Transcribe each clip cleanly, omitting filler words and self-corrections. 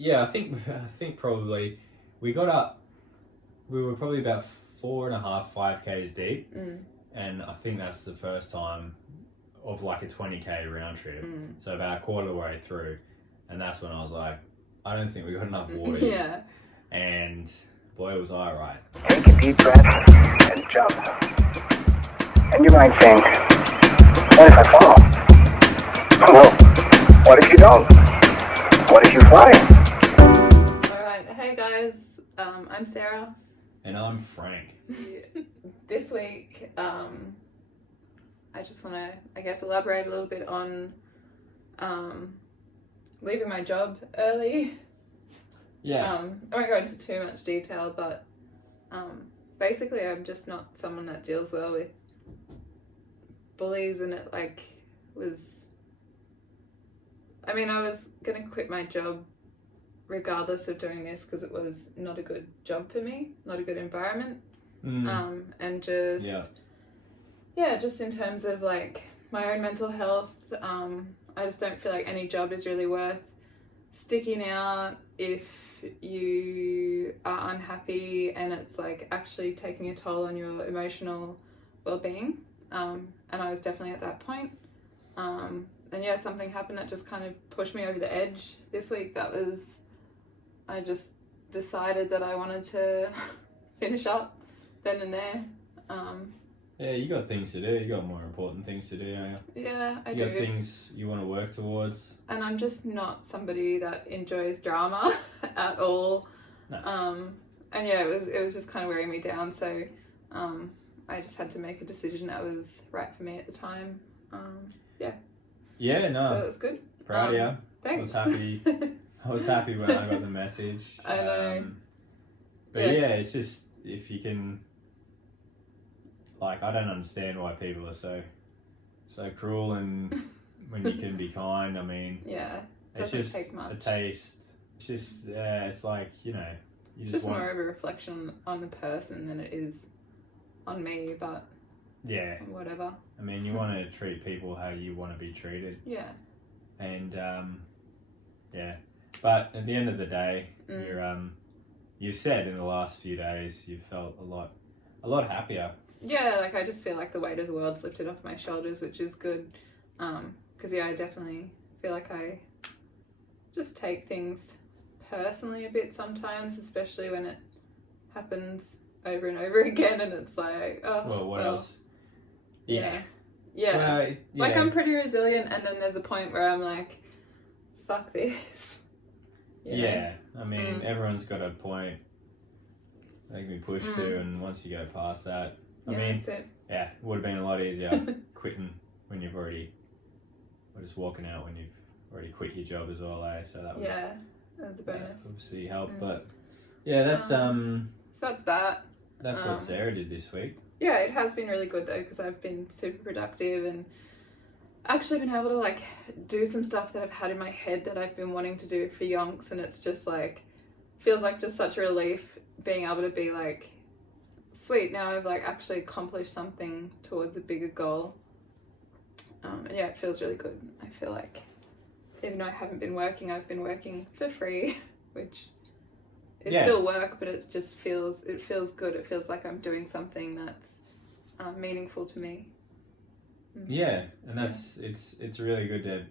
Yeah, I think probably we got up. We were probably about 4.5, 5Ks deep, and I think that's the first time of like a 20K round trip. So about a quarter of the way through, and that's when I was like, I don't think we got enough water. Yeah. And boy, was I right. Take a deep breath and jump. And you might think, what if I fall? Well, what if you don't? What if you fly? Alright, hey guys, I'm Sarah. And I'm Frank. This week, I just want to, I guess, elaborate a little bit on leaving my job early. Yeah. I won't go into too much detail, but basically I'm just not someone that deals well with bullies, and it I was going to quit my job regardless of doing this because it was not a good job for me, not a good environment. And just, just in terms of like my own mental health, I just don't feel like any job is really worth sticking out if you are unhappy and it's like actually taking a toll on your emotional well-being. And I was definitely at that point. And yeah, something happened that just kind of pushed me over the edge this week. I just decided that I wanted to finish up then and there. Yeah, you got things to do. You got more important things to do, don't you? Yeah, I do. You got things you want to work towards. And I'm just not somebody that enjoys drama at all. No. And yeah, it was just kind of wearing me down. So I just had to make a decision that was right for me at the time. Yeah, no. So it was good. Proud of you. Thanks. I was happy when I got the message. I know. But yeah, it's just if you can. Like, I don't understand why people are so cruel, and when you can be kind. I mean, yeah, it's just a taste. It's just, it's like, you know, you just want... more of a reflection on the person than it is on me, but yeah, whatever. I mean, you want to treat people how you want to be treated. Yeah. And but at the end of the day, you've said in the last few days you felt a lot happier. Yeah, like I just feel like the weight of the world's lifted off my shoulders, which is good. Because I definitely feel like I just take things personally a bit sometimes, especially when it happens over and over again, and it's like, oh, well, what else? Yeah. Well, like I'm pretty resilient, and then there's a point where I'm like, fuck this. Yeah, I mean, everyone's got a point they can be pushed to, and once you go past that, I mean, that's it. Yeah, it would have been a lot easier quitting when you've already, or just walking out when you've already quit your job as well, eh? So that was a bonus. Obviously helped, but yeah, that's So that's that. That's what Sarah did this week. Yeah, it has been really good though, because I've been super productive and actually been able to like do some stuff that I've had in my head that I've been wanting to do for yonks, and it's just like feels like just such a relief being able to be like, sweet, now I've like actually accomplished something towards a bigger goal. And yeah, it feels really good. I feel like even though I haven't been working, I've been working for free, which is still work, but it just feels good. It feels like I'm doing something that's meaningful to me. Yeah, and that's it's really good to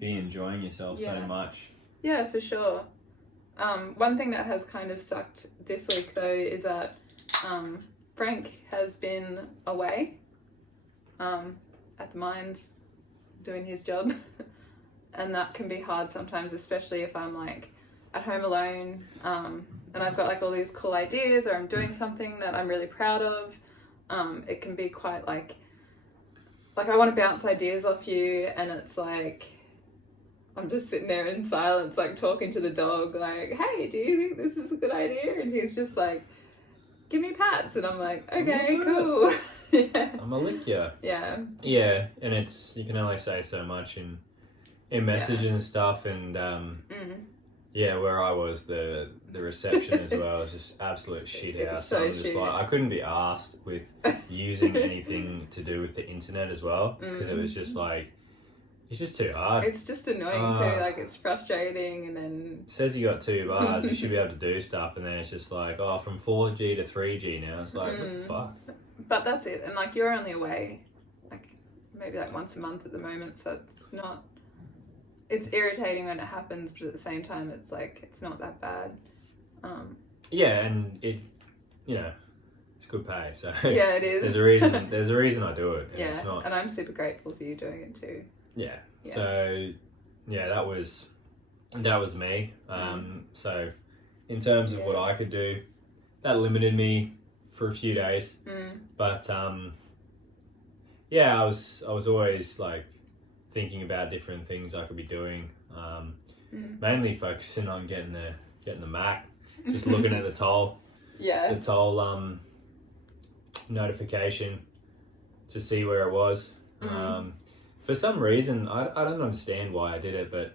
be enjoying yourself so much. Yeah, for sure. One thing that has kind of sucked this week though is that Frank has been away at the mines doing his job, and that can be hard sometimes, especially if I'm like at home alone and I've got like all these cool ideas, or I'm doing something that I'm really proud of. It can be quite like I want to bounce ideas off you, and it's like I'm just sitting there in silence, like talking to the dog, like, hey, do you think this is a good idea? And he's just like, give me pats, and I'm like, okay, cool. I'm gonna lick you. Yeah, and it's, you can only say so much in messages and stuff, and where I was, the reception as well was just absolute shit house. So I'm just like, I couldn't be asked with using anything to do with the internet as well, because it was just like, It's just too hard. It's just annoying too. Like, it's frustrating, and then says you got 2 bars, you should be able to do stuff, and then it's just like, oh, from 4G to 3G now. It's like, what the fuck? But that's it. And like, you're only away like maybe like once a month at the moment, so it's not. It's irritating when it happens, but at the same time, it's like it's not that bad. Yeah, and it, you know, it's good pay. So yeah, it is. There's a reason I do it. And yeah, it's not, and I'm super grateful for you doing it too. Yeah. So yeah, that was me. So in terms of what I could do, that limited me for a few days. But yeah, I was always like thinking about different things I could be doing. Mainly focusing on getting the Mac, just looking at the toll. Yeah. The toll notification to see where it was. For some reason, I don't understand why I did it, but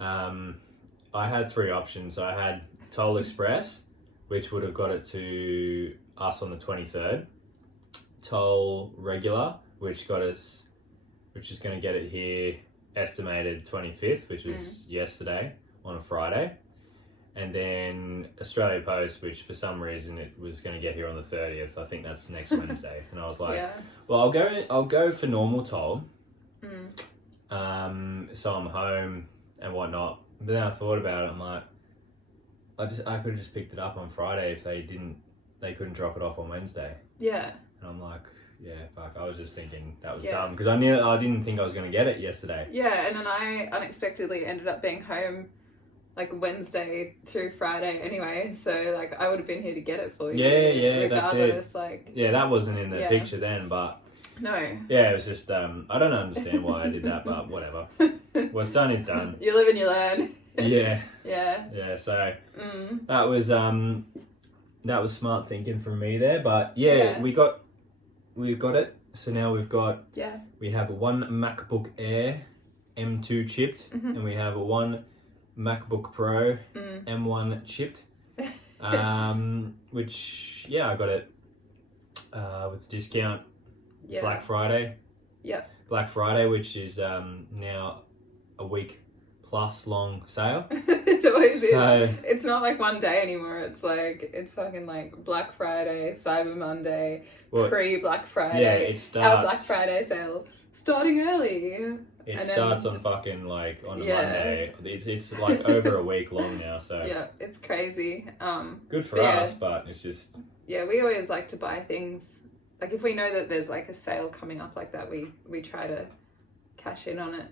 I had 3 options. So I had Toll Express, which would have got it to us on the 23rd. Toll Regular, which is going to get it here estimated 25th, which was yesterday on a Friday. And then Australia Post, which for some reason it was going to get here on the 30th. I think that's next Wednesday. And I was like, well, I'll go for normal toll. So I'm home and whatnot. But then I thought about it. I'm like, I could have just picked it up on Friday if they couldn't drop it off on Wednesday. Yeah. And I'm like, yeah, fuck. I was just thinking that was dumb because I didn't think I was going to get it yesterday. Yeah, and then I unexpectedly ended up being home like Wednesday through Friday anyway, so like I would have been here to get it for you. Yeah, regardless, that's it. Like, yeah, that wasn't in the picture then, but no. Yeah, it was just I don't understand why I did that, but whatever. What's done is done. You live and you learn. Yeah. Yeah. So that was smart thinking from me there, but we've got it. So now we have one MacBook Air M2 chipped, and we have one MacBook Pro M1 chipped, which I got it with discount Black Friday. Black Friday, which is now a week plus long sale. It always is. It's not like one day anymore. It's fucking like Black Friday, Cyber Monday, pre-Black Friday. Yeah, it starts. Our Black Friday sale starting early. It starts on fucking like on a Monday. It's like over a week long now. So yeah, it's crazy. Good for us, but it's just we always like to buy things. Like if we know that there's like a sale coming up like that, we try to cash in on it.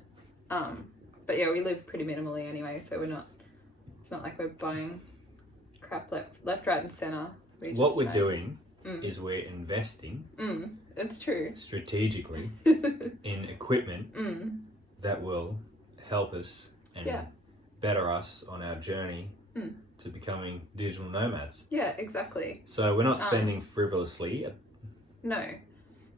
But yeah, we live pretty minimally anyway, so it's not like we're buying crap left, right and centre. What we're doing is we're investing. It's true. Strategically in equipment that will help us and better us on our journey to becoming digital nomads. Yeah, exactly. So we're not spending frivolously. No.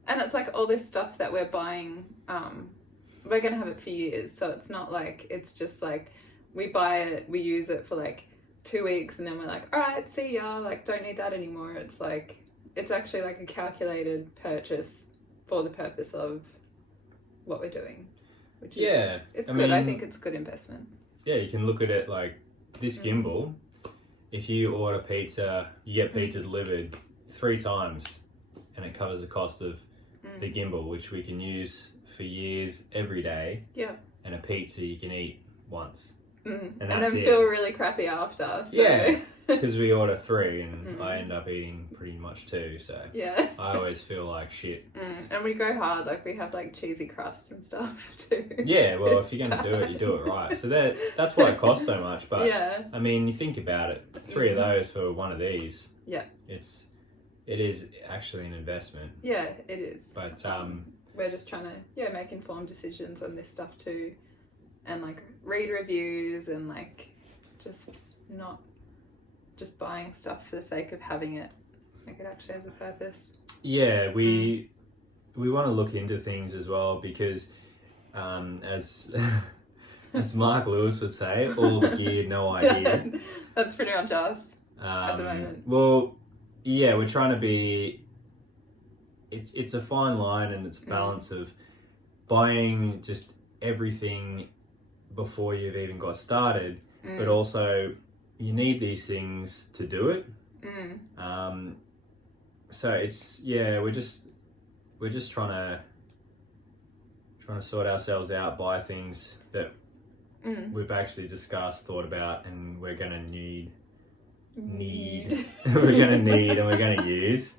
And it's like all this stuff that we're buying, we're going to have it for years. So it's not like, it's just like we buy it, we use it for like 2 weeks and then we're like, all right, see ya, like don't need that anymore. It's like, it's actually like a calculated purchase for the purpose of what we're doing. Which is, it's good. I think it's good investment. Yeah, you can look at it like this gimbal. If you order pizza, you get pizza delivered 3 times and it covers the cost of the gimbal, which we can use for years every day. Yeah. And a pizza you can eat once. And then feel really crappy after. So. Yeah, because we order 3 and I end up eating pretty much 2, so I always feel like shit. And we go hard, like we have like cheesy crust and stuff too. Yeah, well, if you're going to do it, you do it right. So that's why it costs so much. But I mean, you think about it, 3 of those for one of these. Yeah. It is actually an investment. Yeah, it is. But we're just trying to make informed decisions on this stuff too, and like read reviews and like just not just buying stuff for the sake of having it. Like it actually has a purpose. Yeah, we want to look into things as well because as Mark Lewis would say, all the gear, no idea. That's pretty much us at the moment. Well, yeah, we're trying to be. It's a fine line and it's a balance of buying just everything before you've even got started, but also you need these things to do it. So it's we're just trying to sort ourselves out, buy things that we've actually discussed, thought about, and we're gonna need we're gonna need and we're gonna use.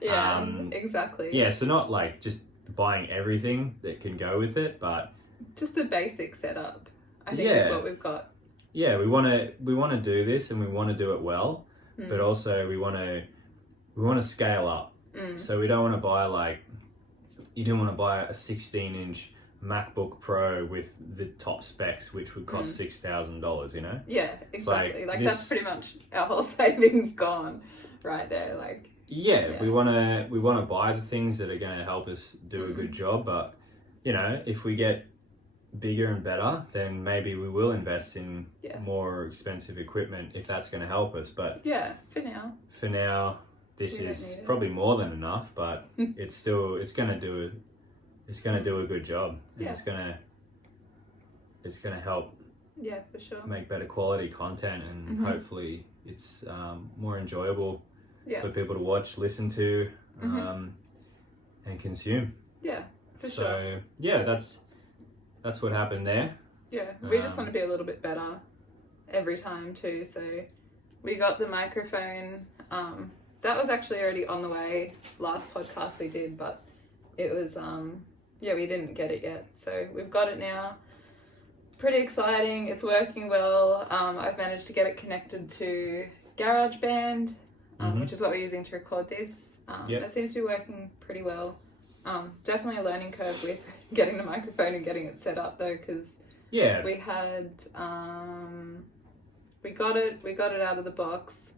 Exactly. So not like just buying everything that can go with it, but just the basic setup, I think is what we've got. We want to do this, and we want to do it well, but also we want to scale up. So we don't want to buy you don't want to buy a 16-inch MacBook Pro with the top specs, which would cost $6,000. You know? Yeah, exactly. Like that's pretty much our whole savings gone right there. Like. Yeah, we want to buy the things that are going to help us do a good job, but you know, if we get bigger and better, then maybe we will invest in more expensive equipment if that's going to help us. But for now, this is probably more than enough, but it's going to do a good job, and it's going to help. Yeah, for sure. Make better quality content, and hopefully it's more enjoyable for people to watch, listen to, and consume. Yeah, for sure. So yeah, that's what happened there. Yeah, we just want to be a little bit better every time too. So we got the microphone. That was actually already on the way last podcast we did, but it was we didn't get it yet. So we've got it now. Pretty exciting. It's working well. I've managed to get it connected to GarageBand, which is what we're using to record this. It seems to be working pretty well. Definitely a learning curve with getting the microphone and getting it set up though, because we had we got it out of the box.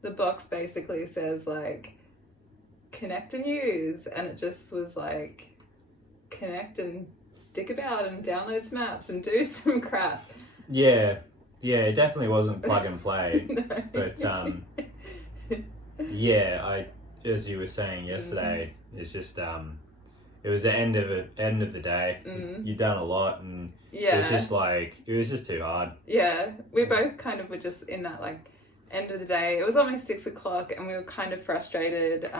The box basically says like connect and use, and it just was like connect and dick about and download some apps and do some crap. It definitely wasn't plug and play. No. But as you were saying yesterday, it's just it was the end of the day. You'd done a lot, and it was just too hard. We both kind of were just in that like end of the day. It was almost 6 o'clock, and we were kind of frustrated.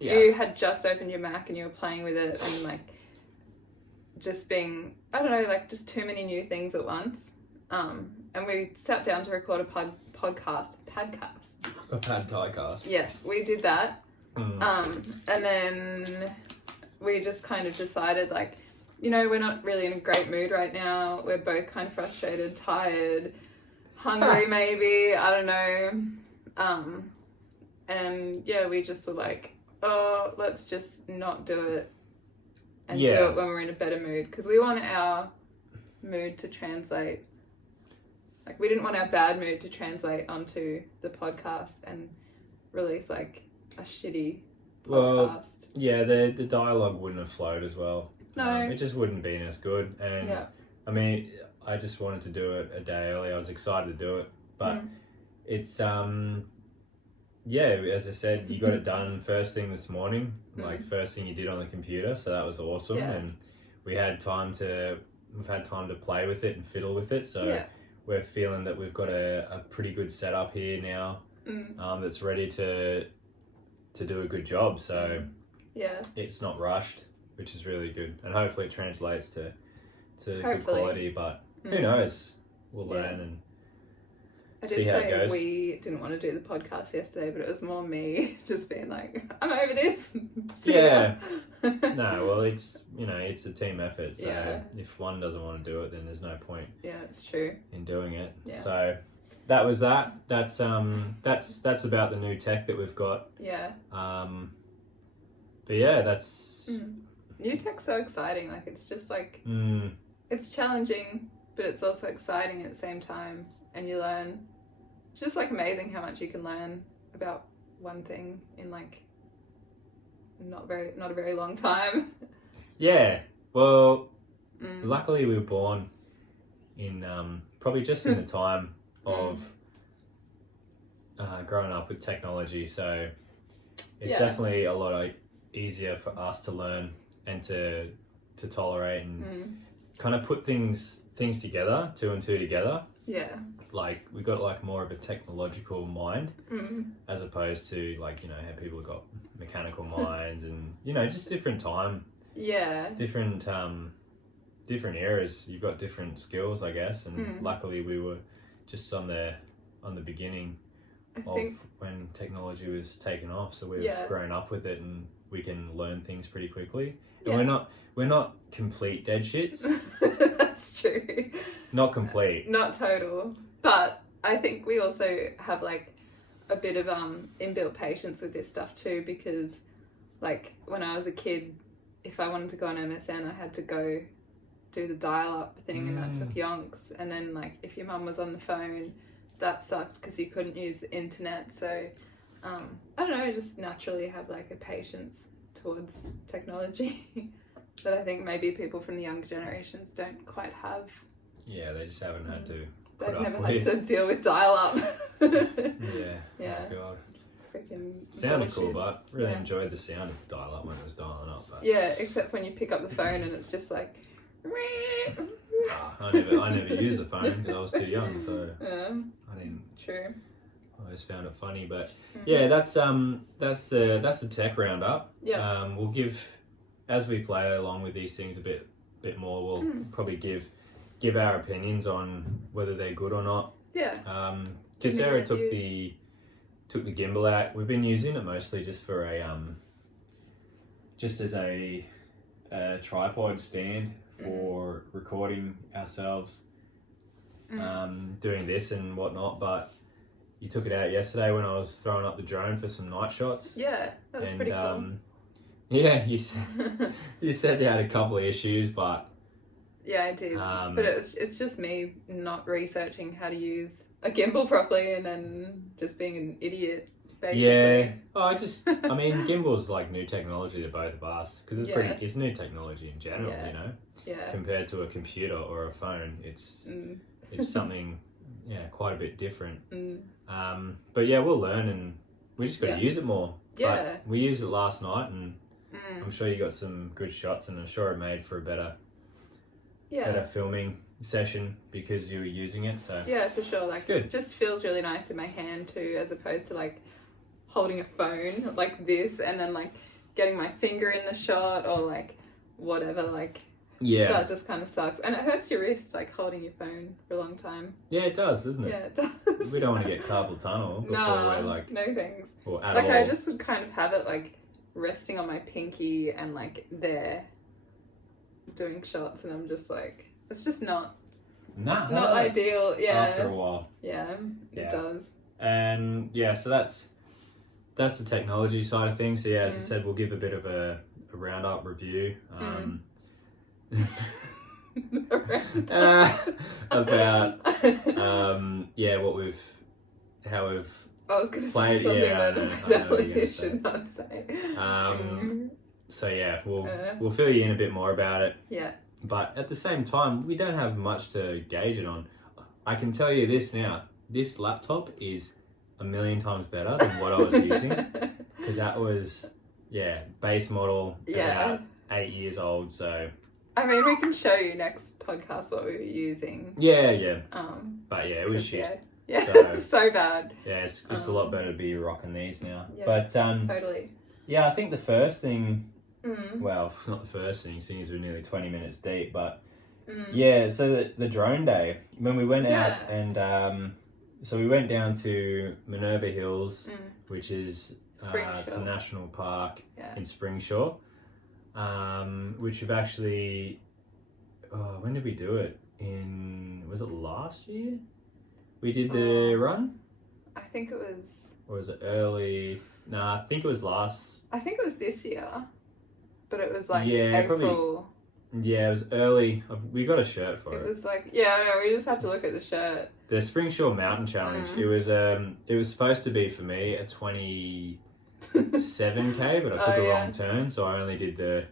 You had just opened your Mac and you were playing with it, and like just being, I don't know, like just too many new things at once. And we sat down to record a podcast. A podcast. Yeah, we did that. And then we just kind of decided like, you know, we're not really in a great mood right now. We're both kind of frustrated, tired, hungry maybe, I don't know. And we just were like, oh, let's just not do it and do it when we're in a better mood, because we want our mood to translate. Like, we didn't want our bad mood to translate onto the podcast and release like a shitty podcast. The dialogue wouldn't have flowed as well. No. It just wouldn't been as good. And I mean, I just wanted to do it a day early. I was excited to do it, but it's as I said, you got it done first thing this morning, like first thing you did on the computer, so that was awesome. And we've had time to play with it and fiddle with it, so we're feeling that we've got a pretty good setup here now, that's ready to do a good job. So it's not rushed, which is really good, and hopefully it translates to good quality, but who knows, we'll learn and see how it goes. We didn't want to do the podcast yesterday, but it was more me just being like, I'm over this. No, well, it's a team effort, so if one doesn't want to do it, then there's no point it's true in doing it. So that was that. That's about the new tech that we've got. But that's new tech's so exciting. Like, it's just like it's challenging, but it's also exciting at the same time, and you learn. It's just like amazing how much you can learn about one thing in like not a very long time. Well, luckily we were born in probably just in the time of growing up with technology, so it's definitely a lot easier for us to learn and to tolerate and kind of put things together, two and two together. Yeah. Like we got like more of a technological mind as opposed to like, you know, how people have got mechanical minds and, you know, just different time. Yeah. Different eras. You've got different skills, I guess, and luckily we were just on the beginning of when technology was taken off, so we've grown up with it and we can learn things pretty quickly. And we're not complete dead shits. That's true. Not complete. Not total. But I think we also have like a bit of inbuilt patience with this stuff too, because like when I was a kid, if I wanted to go on MSN, I had to go do the dial-up thing and that took yonks. And then like if your mum was on the phone, that sucked because you couldn't use the internet. So I don't know, I just naturally have like a patience towards technology that I think maybe people from the younger generations don't quite have. Yeah, they just haven't had to They've never had to deal with dial-up. Yeah. Oh God. Freaking sounded bullshit. Cool, but really enjoyed the sound of dial-up when it was dialing up. But... Yeah, except when you pick up the phone and it's just like... I never used the phone because I was too young, so I didn't. True. I always found it funny, but yeah, that's the tech roundup. Yeah. We'll give, as we play along with these things a bit more. We'll probably give our opinions on whether they're good or not. Yeah. Because Sarah took the gimbal out. We've been using it mostly just for just as a tripod stand for recording ourselves doing this and whatnot. But you took it out yesterday when I was throwing up the drone for some night shots. Yeah, that was pretty cool. Yeah, you said you had a couple of issues, but yeah, I did. But it's just me not researching how to use a gimbal properly and then just being an idiot, basically. Yeah. I mean, gimbal's like new technology to both of us because it's new technology in general, you know. Yeah. Compared to a computer or a phone, it's something quite a bit different. But yeah, we'll learn and we just got to use it more. Yeah. But we used it last night and I'm sure you got some good shots and I'm sure it made for a better filming session because you were using it. So yeah, for sure. Like, it's good. It just feels really nice in my hand too, as opposed to like holding a phone like this and then like getting my finger in the shot or like whatever. Like that just kind of sucks, and it hurts your wrist like holding your phone for a long time. Yeah, it does, doesn't it? Yeah, it does. We don't want to get carpal tunnel before we're like no thanks. Or at like all. I just would kind of have it like resting on my pinky and like there doing shots, and I'm just like, it's just not ideal. Yeah, after a while. Yeah, it does. And yeah, so that's the technology side of things. So yeah, as I said, we'll give a bit of a roundup review about how we've I was going to played. say something that exactly you should not say. So yeah, we'll fill you in a bit more about it. Yeah. But at the same time, we don't have much to gauge it on. I can tell you this now. This laptop is 1,000,000 times better than what I was using. Because that was, base model, about 8 years old, so... I mean, we can show you next podcast what we were using. Yeah. But yeah, it was shit. Yeah, so bad. Yeah, it's a lot better to be rocking these now. Yeah, but totally. Yeah, I think the first thing... Well, not the first thing, seeing as we're nearly 20 minutes deep, but yeah, so the drone day, when we went out and so we went down to Minerva Hills, which is it's a national park in Springsure, which we've actually, when did we do it? Was it last year? We did the run? I think it was... Or was it early? Nah, I think it was last... I think it was this year. But it was like April. Probably, yeah, it was early. We got a shirt for it. It was like, we just had to look at the shirt. The Springshore Mountain Challenge. It was supposed to be for me a 27k, but I took a wrong turn, so I only did the.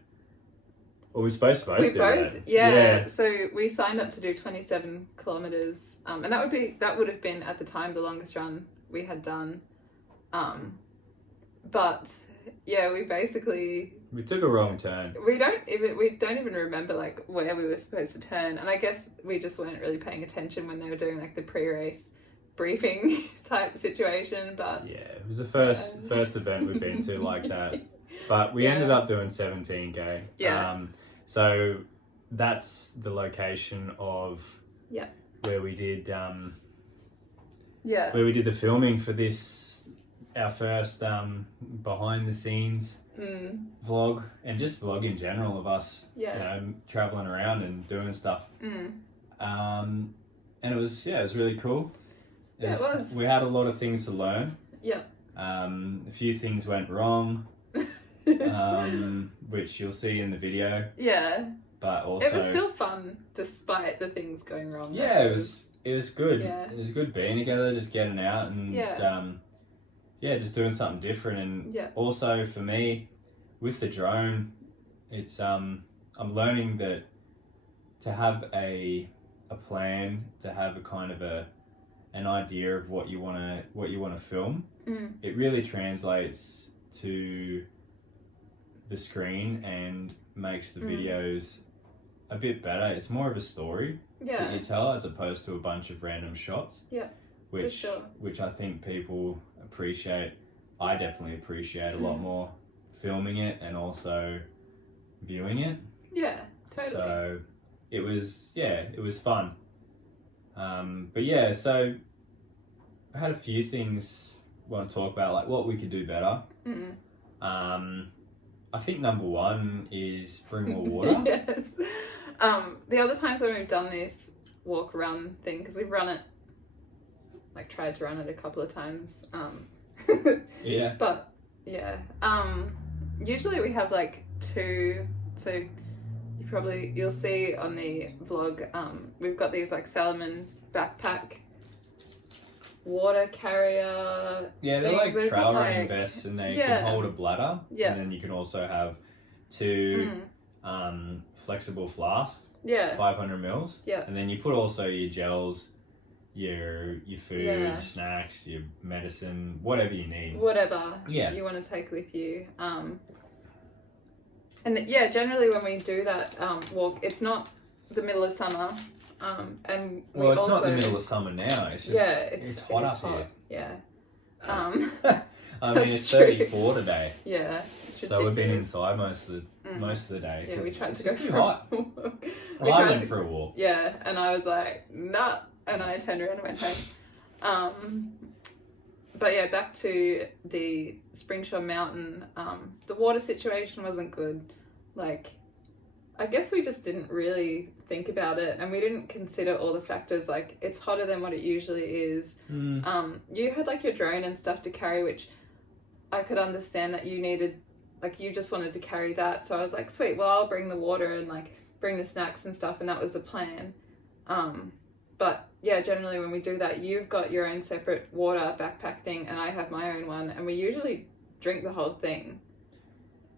Well, we supposed to both do that. Yeah. So we signed up to do 27 kilometers, and that would have been at the time the longest run we had done, but yeah, we took a wrong turn. We don't even remember like where we were supposed to turn, and I guess we just weren't really paying attention when they were doing like the pre-race briefing type situation. But yeah, it was the first event we've been to like that. But we ended up doing 17k. Yeah. So that's the location of where we did where we did the filming for this, our first behind the scenes vlog, and just vlog in general of us traveling around and doing stuff. And it was really cool. It was. We had a lot of things to learn. A few things went wrong, which you'll see in the video. But also it was still fun despite the things going wrong. It was good. It was good being together, just getting out and just doing something different. And also for me, with the drone, it's I'm learning that to have a plan, to have a kind of an idea of what you want to film, it really translates to the screen and makes the videos a bit better. It's more of a story that you tell as opposed to a bunch of random shots. Which I think people appreciate. I definitely appreciate a lot more filming it and also viewing it. Yeah, totally. So it was fun. But so I had a few things I want to talk about, like what we could do better. I think number one is bring more water. Yes. The other times when we've done this walk run thing, because we've run it, like tried to run it a couple of times. But usually we have like two. So you'll see on the vlog, we've got these like Salomon backpack water carrier. Yeah, they're like trail running vests, and they can hold a bladder. And then you can also have two flexible flasks. 500 mils. And then you put also your gels, your food, snacks, your medicine, whatever you need. Whatever you want to take with you. And generally when we do that walk, it's not the middle of summer. And it's not the middle of summer now. It's just it's hot up here. I mean, it's 34 today. So we've been inside most of the day. Yeah, we tried to go too hot. I went for a walk. Yeah, and I was like, nah, and I turned around and went home. But back to the Springshore Mountain. The water situation wasn't good. Like, I guess we just didn't really think about it, and we didn't consider all the factors. Like, it's hotter than what it usually is. You had like your drone and stuff to carry, which I could understand that you needed. Like, you just wanted to carry that, so I was like, sweet, well, I'll bring the water and like bring the snacks and stuff, and that was the plan. But generally when we do that, you've got your own separate water backpack thing, and I have my own one, and we usually drink the whole thing.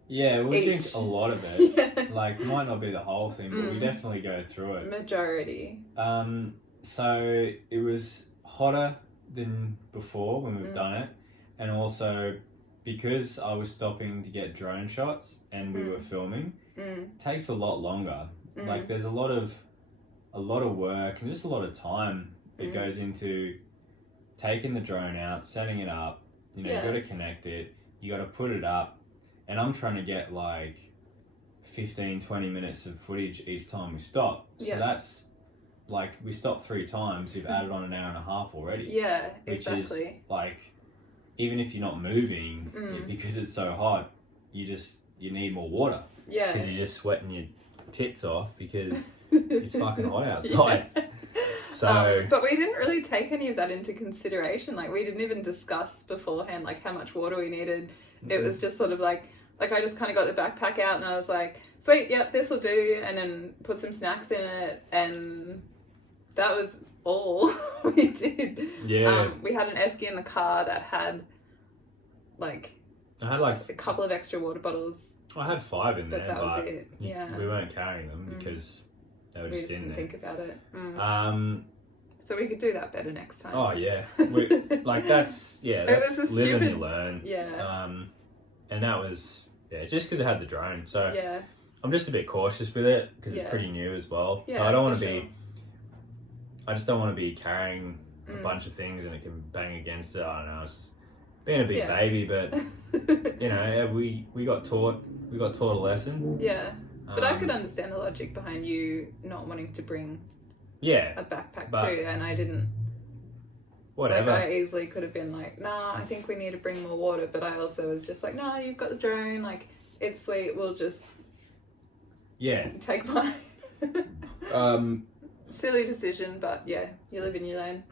Yeah, we drink a lot of it. Like, might not be the whole thing, but we definitely go through it. Majority. So it was hotter than before when we've done it, and also because I was stopping to get drone shots and we were filming, it takes a lot longer. Like, there's a lot of work and just a lot of time that goes into taking the drone out, setting it up. You know, you got to connect it, you got to put it up, and I'm trying to get like 15-20 minutes of footage each time we stop. So that's like, we stopped 3 times, you've added on an hour and a half already. Which is like, even if you're not moving, because it's so hot, you need more water. Because you're just sweating your tits off because it's fucking hot outside. So, but we didn't really take any of that into consideration. Like, we didn't even discuss beforehand like how much water we needed. It was just sort of like I just kind of got the backpack out and I was like, sweet, yep, this will do, and then put some snacks in it, and that was all we did. We had an esky in the car that had like a couple of extra water bottles. I had 5 in there, but that was it. We weren't carrying them because they were just in there. Think about it. So we could do that better next time. Oh yeah, that's live and you learn. and that was just because it had the drone. So Yeah. I'm just a bit cautious with it because Yeah. it's pretty new as well. Yeah, So I don't want for to sure. be. I just don't want to be carrying a bunch of things and it can bang against it. I don't know. It's just being a big baby, but you know, we got taught a lesson. Yeah. But I could understand the logic behind you not wanting to bring a backpack too, and I didn't. Whatever. Like, I easily could have been like, nah, I think we need to bring more water, but I also was just like, nah, you've got the drone, like, it's sweet, we'll just take mine. Silly decision, but yeah, you live in your lane.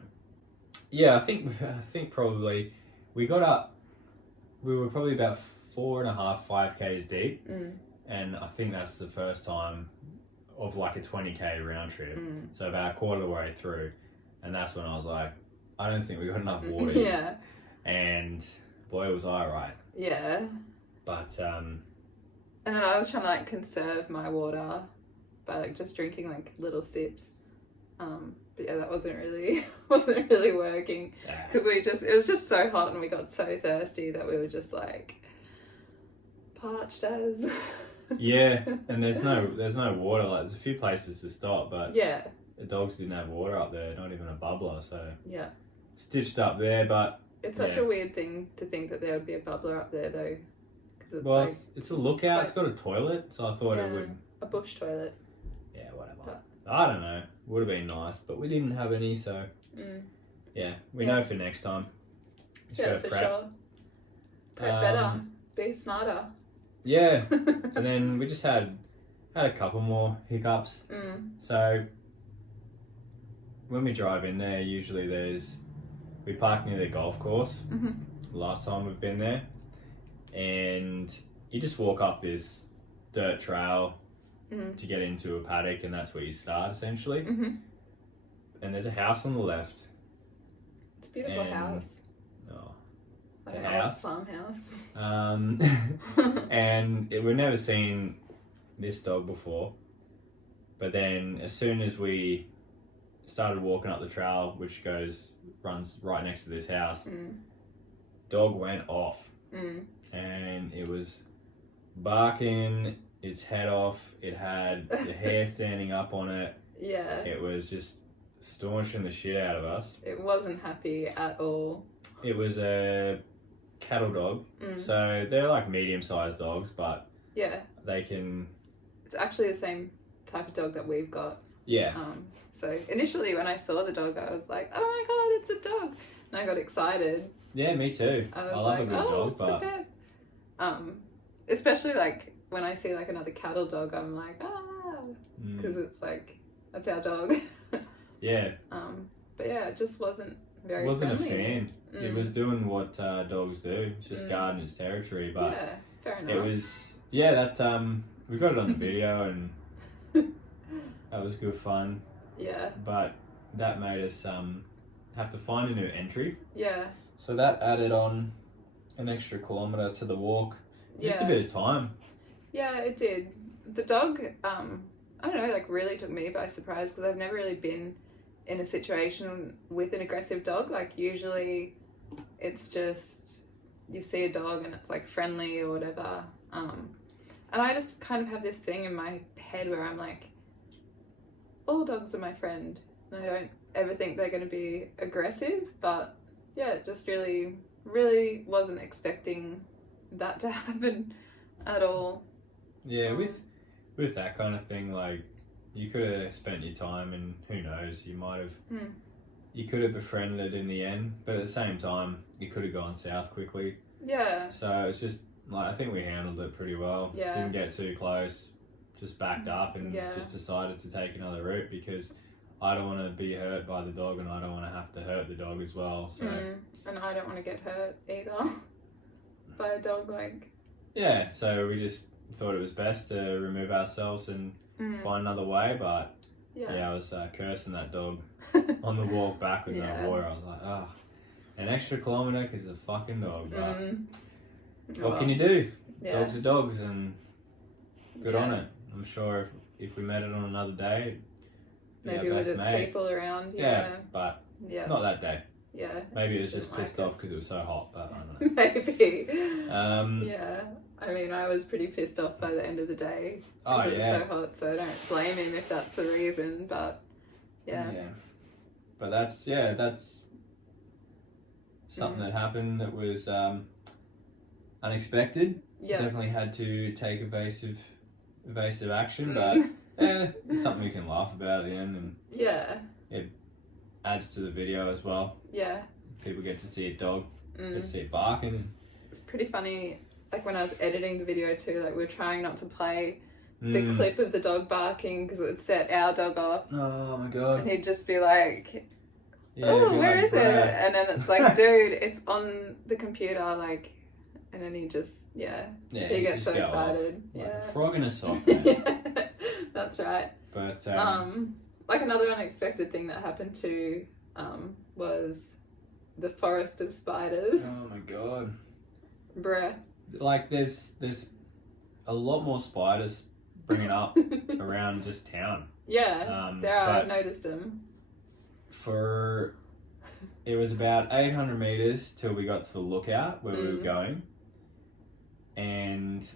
Yeah, I think probably we got up. We were probably about 4.5, 5 k's deep, and I think that's the first time of like a 20k round trip. So about a quarter of the way through, and that's when I was like, I don't think we got enough water. Yeah. And boy, was I right. Yeah. But and then I was trying to like conserve my water by like just drinking like little sips. But yeah, that wasn't really working because it was just so hot and we got so thirsty that we were just like parched as. Yeah, and there's no water. Like there's a few places to stop, but yeah, the dogs didn't have water up there, not even a bubbler. So yeah, stitched up there, but it's such a weird thing to think that there would be a bubbler up there though. It's like, it's a lookout. Like, it's got a toilet, so I thought it would. A bush toilet. Yeah, whatever. But, I don't know. Would have been nice, but we didn't have any, so yeah, we know for next time. Just for prep. sure. Prep better. Be smarter. Yeah, and then we just had a couple more hiccups. So when we drive in there, usually we park near the golf course. The last time we've been there, and you just walk up this dirt trail to get into a paddock, and that's where you start essentially. And there's a house on the left. It's a beautiful house. Oh, it's like a house. Farmhouse. And we've never seen this dog before. But then as soon as we started walking up the trail, which runs right next to this house, dog went off. And it was barking its head off. It had the hair standing up on it. Yeah. It was just staunching the shit out of us. It wasn't happy at all. It was a cattle dog. So they're like medium-sized dogs, but they can... It's actually the same type of dog that we've got. Yeah. So initially when I saw the dog, I was like, oh my god, it's a dog. And I got excited. Yeah, me too. I was love like, a good dog, but... especially like when I see like another cattle dog, I'm like, because it's like, that's our dog. Yeah. But yeah, it just wasn't very wasn't friendly. A fan. It was doing what dogs do. It's just guarding its territory, but yeah, fair enough. It was we got it on the video and that was good fun. Yeah. But that made us have to find a new entry. Yeah. So that added on an extra kilometre to the walk. Just a bit of time. Yeah, it did. The dog, I don't know, like really took me by surprise because I've never really been in a situation with an aggressive dog. Like usually it's just you see a dog and it's like friendly or whatever. And I just kind of have this thing in my head where I'm like, all dogs are my friend. And I don't ever think they're going to be aggressive, but yeah, just really, really wasn't expecting that to happen at all. Yeah, with that kind of thing, like you could have spent your time and who knows, you might have you could have befriended it in the end, but at the same time you could have gone south quickly. Yeah. So it's just like I think we handled it pretty well. Yeah. Didn't get too close, just backed up and just decided to take another route because I don't want to be hurt by the dog and I don't want to have to hurt the dog as well. So and I don't want to get hurt either by a dog. Like so we just thought it was best to remove ourselves and find another way, but I was cursing that dog on the walk back with no water. I was like, an extra kilometre because it's a fucking dog, but what can you do? Dogs are dogs and good on it. I'm sure if we met it on another day, maybe with its people around, but not that day. Yeah, Maybe it was just pissed off because it was so hot, but I don't know. Maybe. Yeah. I mean, I was pretty pissed off by the end of the day Oh, because it yeah. was so hot, so I don't blame him if that's the reason, but yeah. But that's something that happened that was unexpected. Yeah. Definitely had to take evasive action, but it's something we can laugh about at the end, and it adds to the video as well. Yeah. People get to see a dog, get to see it barking. It's pretty funny, like when I was editing the video too, like we were trying not to play the clip of the dog barking because it would set our dog off. Oh my god. And he'd just be like, Yeah, oh, be where like, is it? "Bruh." And then it's like, dude, it's on the computer, like, and then he just, he gets so excited. Like Yeah. a frog in a sock, man. That's right. But like another unexpected thing that happened too was the forest of spiders. oh my god. Bruh. Like there's a lot more spiders bringing up around just town. Yeah, there are. but I've noticed them. It was about 800 meters till we got to the lookout where we were going, and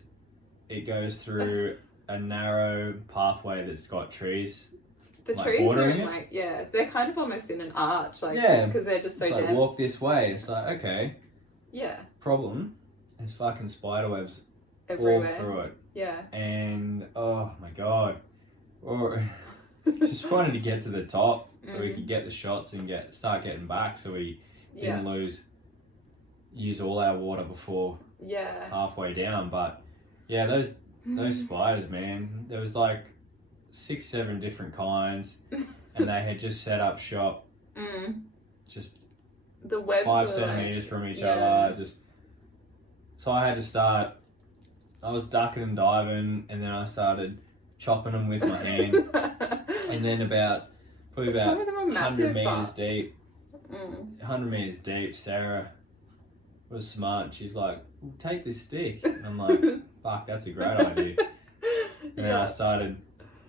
it goes through a narrow pathway that's got trees. The like, trees are bordering in it? like, they're kind of almost in an arch, like, Yeah, because they're just so It's like dense. walk this way. It's like, okay, Yeah, problem. There's fucking spider webs everywhere. all through it, Yeah. and oh my god, or just wanted to get to the top so we could get the shots and start getting back, so we didn't use all our water before halfway down. But yeah, those spiders, man, there was like 6-7 different kinds, and they had just set up shop just The webs 5 were centimeters like, from each other. So I had to start. I was ducking and diving, and then I started chopping them with my hand, and then probably about some of them are 100 massive, meters but... deep. 100 meters deep, Sarah was smart. She's like, well, take this stick. And I'm like, fuck, that's a great idea. And then I started,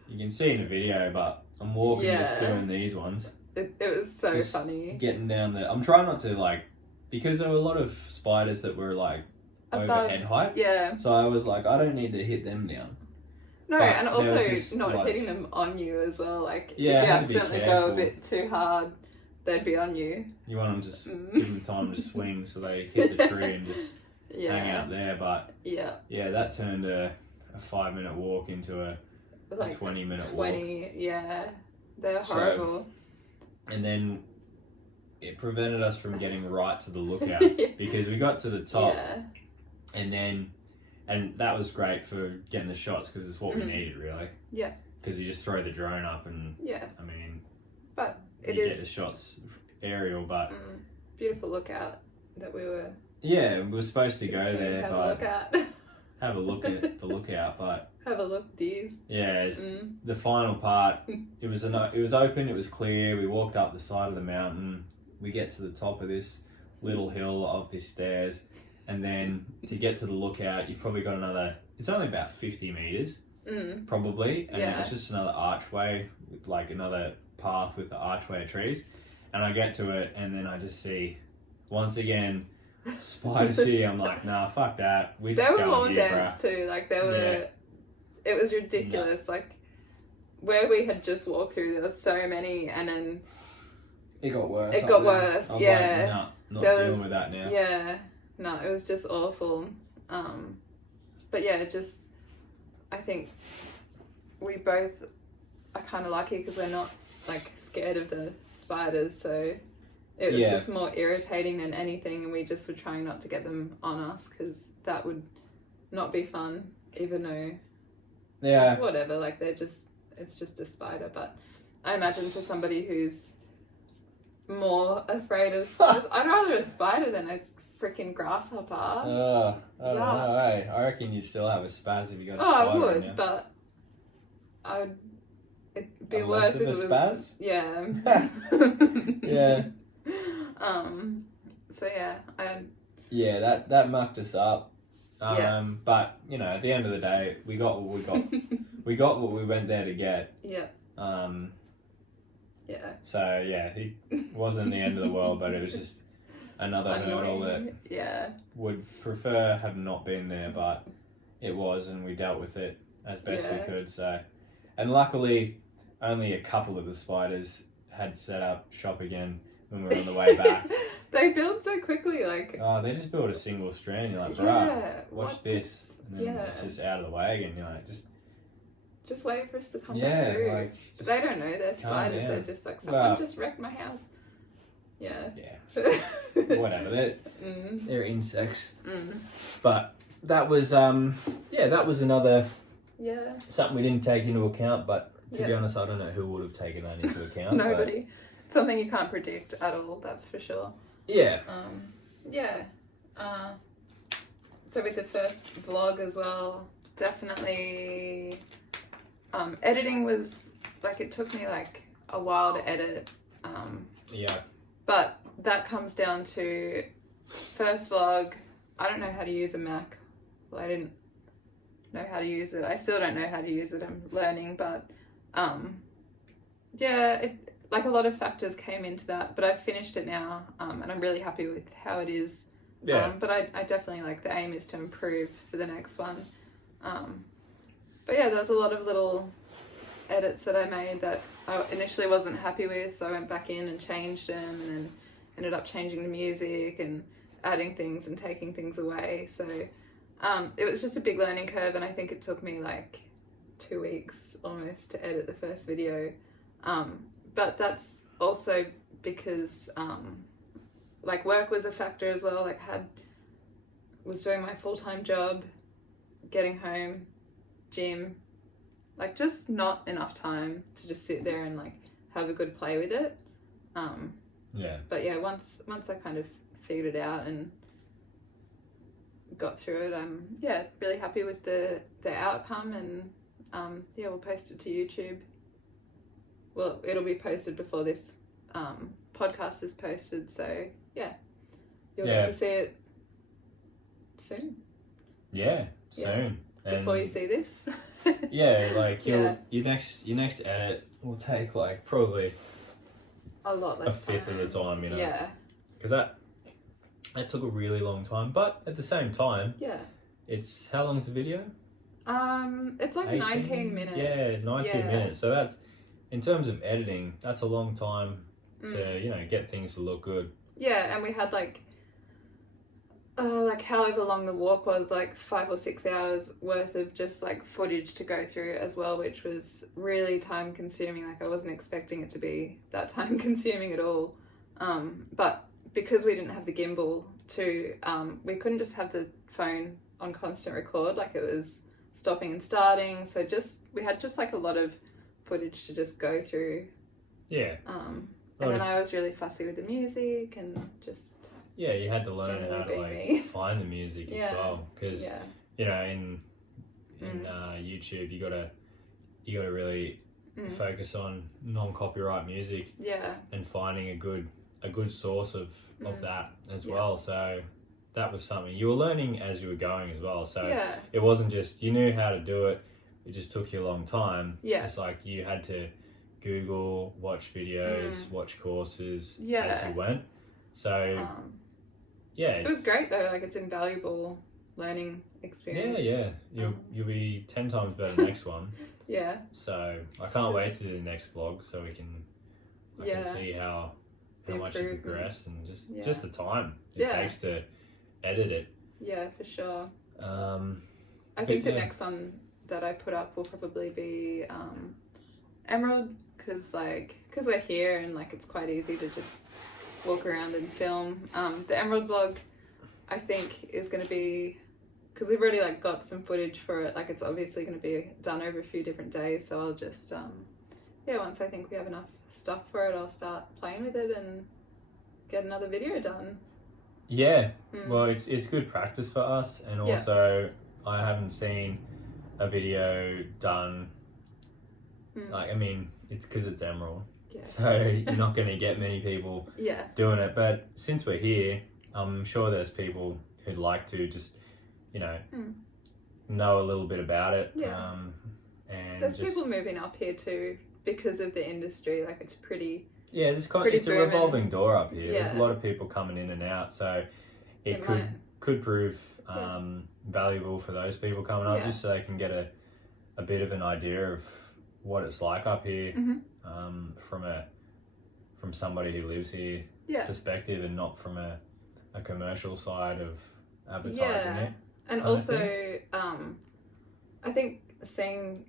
you can see in the video, but I'm walking just doing these ones. It was so Just funny. Getting down there. I'm trying not to, like, because there were a lot of spiders that were like over head height. Yeah. So I was like, I don't need to hit them down. No, But and also there was just, not like- hitting them on you as well. Like, if you Yeah, I had to be accidentally go careful. a bit too hard, they'd be on you. You want them to just give them time to swing so they hit the tree and just hang out there. But Yeah. that turned a 5-minute walk into a Like 20-minute walk. 20, yeah. They're horrible. And then it prevented us from getting right to the lookout because we got to the top and that was great for getting the shots because it's what we needed, really. Yeah. Because you just throw the drone up and I mean, but it you get the shots aerial, but beautiful lookout that we were. Yeah, we were supposed to go there, have but a look at. have a look at the lookout, but have a look, dears. yeah, it's the final part. It was open, it was clear. We walked up the side of the mountain. We get to the top of this little hill of these stairs, and then to get to the lookout, you've probably got another. It's only about 50 meters, probably, and it's just another archway with like another path with the archway of trees. And I get to it, and then I just see once again. Spider City. I'm like, nah, fuck that. We just They were go more in here, dense bruh. too. Like they were. It was ridiculous. Like where we had just walked through, there was so many, and then it got worse. It got worse. I was Yeah, like, nah, not dealing with that now. Yeah, no, it was just awful. But yeah, it just I think we both are kind of lucky because we're not like scared of the spiders, so. It was just more irritating than anything, and we just were trying not to get them on us because that would not be fun, even though, whatever, like it's just a spider. But I imagine for somebody who's more afraid of spiders, I'd rather a spider than a freaking grasshopper. I don't know, hey. I reckon you'd still have a spaz if you got a spider. I would, but I would. It'd be worse if it was. Spaz? Yeah. Yeah. So that mucked us up. But you know, at the end of the day, we got what we got. We got what we went there to get. Yeah. So yeah, it wasn't the end of the world, but it was just another hurdle that would prefer have not been there, but it was, and we dealt with it as best we could. So, and luckily, only a couple of the spiders had set up shop again when we were on the way back. They build so quickly, like... Oh, they just build a single strand. You're like, bruh, watch this. And then it's just out of the way again. You're like, just wait for us to come back through. Like, they don't know they're spiders. They're just like, someone just wrecked my house. Yeah. Whatever. They're insects. But that was, that was another something we didn't take into account. But to be honest, I don't know who would have taken that into account. Nobody. Something you can't predict at all, that's for sure. Yeah. So with the first vlog as well, definitely editing was, like, it took me like a while to edit. But that comes down to first vlog, I don't know how to use a Mac. Well, I didn't know how to use it. I still don't know how to use it. I'm learning, but like a lot of factors came into that, but I've finished it now, and I'm really happy with how it is. But I definitely, like, the aim is to improve for the next one. But yeah, there was a lot of little edits that I made that I initially wasn't happy with, so I went back in and changed them, and then ended up changing the music and adding things and taking things away. So it was just a big learning curve, and I think it took me like 2 weeks almost to edit the first video. But that's also because like work was a factor as well. Like was doing my full-time job, getting home, gym, like just not enough time to just sit there and like have a good play with it. But yeah, once I kind of figured it out and got through it, I'm really happy with the outcome, and we'll post it to YouTube. Well, it'll be posted before this podcast is posted, so you'll get to see it soon. Soon. Before you see this. Like your next edit will take like probably a lot less a fifth time. of the time, you know. Yeah. Because that took a really long time, but at the same time, it's, how long's the video? It's like 19 minutes. Yeah, 19 minutes. So that's, in terms of editing, that's a long time to, get things to look good. Yeah, and we had like however long the walk was, like 5 or 6 hours worth of just like footage to go through as well, which was really time consuming. Like I wasn't expecting it to be that time consuming at all. But because we didn't have the gimbal too, we couldn't just have the phone on constant record, like it was stopping and starting. So we had just like a lot of footage to just go through. Yeah. And then I was really fussy with the music and just... Yeah, you had to learn how to like find the music as well, because in YouTube you gotta really focus on non-copyright music. Yeah. And finding a good source of that as well. So that was something you were learning as you were going as well. So it wasn't just you knew how to do it. It just took you a long time. Yeah. It's like you had to Google, watch videos, watch courses as you went. So it was great though. Like it's invaluable learning experience. Yeah. You'll be 10 times better next one. Yeah. So I can't wait to do the next vlog so I can see how much you progress and just the time it takes to edit it. Yeah, for sure. I think the next one that I put up will probably be Emerald, because we're here and like it's quite easy to just walk around and film. The Emerald vlog I think is going to be, because we've already like got some footage for it, like it's obviously going to be done over a few different days, so I'll just once I think we have enough stuff for it, I'll start playing with it and get another video done. Well, it's good practice for us, and also I haven't seen a video done like, I mean, it's because it's Emerald, so you're not going to get many people doing it, but since we're here, I'm sure there's people who'd like to just know a little bit about it. And there's people moving up here too because of the industry. Like it's pretty Yeah, it's pretty a revolving door up here. There's a Yeah. lot of people coming in and out, so it might. could prove valuable for those people coming up, Yeah. just so they can get a bit of an idea of what it's like up here, from somebody who lives here perspective, and not from a commercial side of advertising it. And also, I think seeing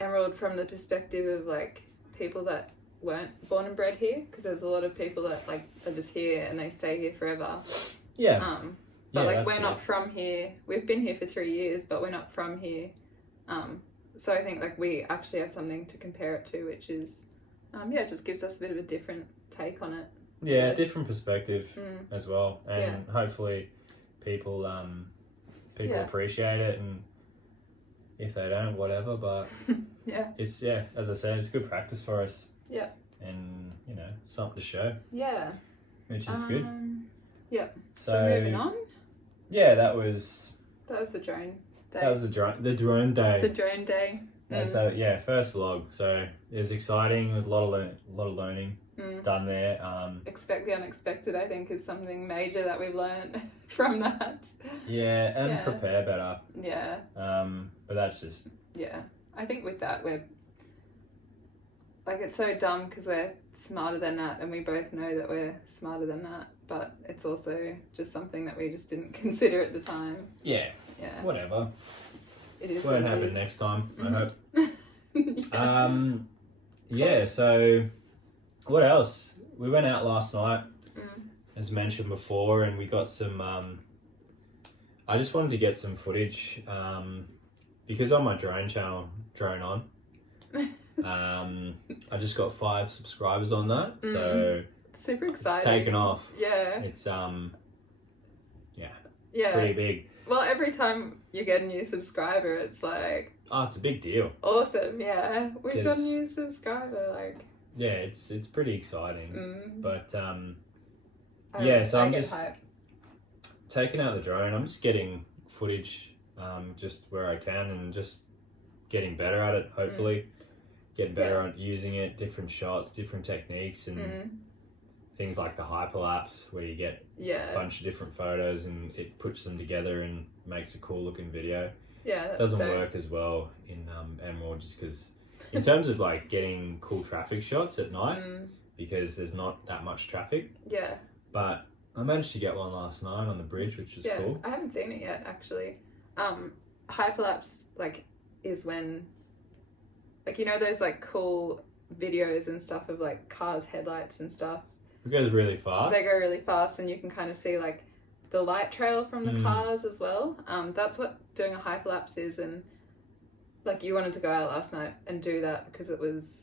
Emerald from the perspective of like people that weren't born and bred here, because there's a lot of people that like are just here and they stay here forever. Yeah. But like we're not from here. We've been here for 3 years, but we're not from here. So I think like we actually have something to compare it to, which is, it just gives us a bit of a different take on it. Yeah, different perspective as well, and hopefully people appreciate it, and if they don't, whatever. But it's as I said, it's good practice for us. Yeah. And something to show. Yeah. Which is good. Yeah. So moving on. Yeah, that was the drone day. That was the drone day. The drone day. And so first vlog. So it was exciting. There was a lot of learning done there. Expect the unexpected, I think, is something major that we've learned from that. Yeah, and prepare better. Yeah. But that's just. Yeah, I think with that we're like, it's so dumb because we're smarter than that, and we both know that we're smarter than that. But it's also just something that we just didn't consider at the time. Yeah. Yeah. Whatever. It is. Won't happen next time, I hope. Yeah. So what else? We went out last night, as mentioned before, and we got some I just wanted to get some footage because on my drone channel, Drone On, I just got 5 subscribers on that, so super exciting. It's taken off. Yeah. It's yeah, pretty big. Well, every time you get a new subscriber, it's like, oh, it's a big deal. Awesome, yeah. We've got a new subscriber, like. Yeah, it's pretty exciting. But so I'm just taking out the drone. I'm just getting footage, just where I can, and just getting better at it. Hopefully, getting better at using it. Different shots, different techniques, and things like the hyperlapse, where you get a bunch of different photos and it puts them together and makes a cool looking video. Yeah, that's doesn't dope. work as well in Emerald, just because in terms of like getting cool traffic shots at night, because there's not that much traffic. Yeah. But I managed to get one last night on the bridge, which was cool. I haven't seen it yet, actually. Hyperlapse, like, is when, like, those like cool videos and stuff of like cars' headlights and stuff. It goes really fast. They go really fast, and you can kind of see like the light trail from the cars as well. That's what doing a hyperlapse is, and like you wanted to go out last night and do that because it was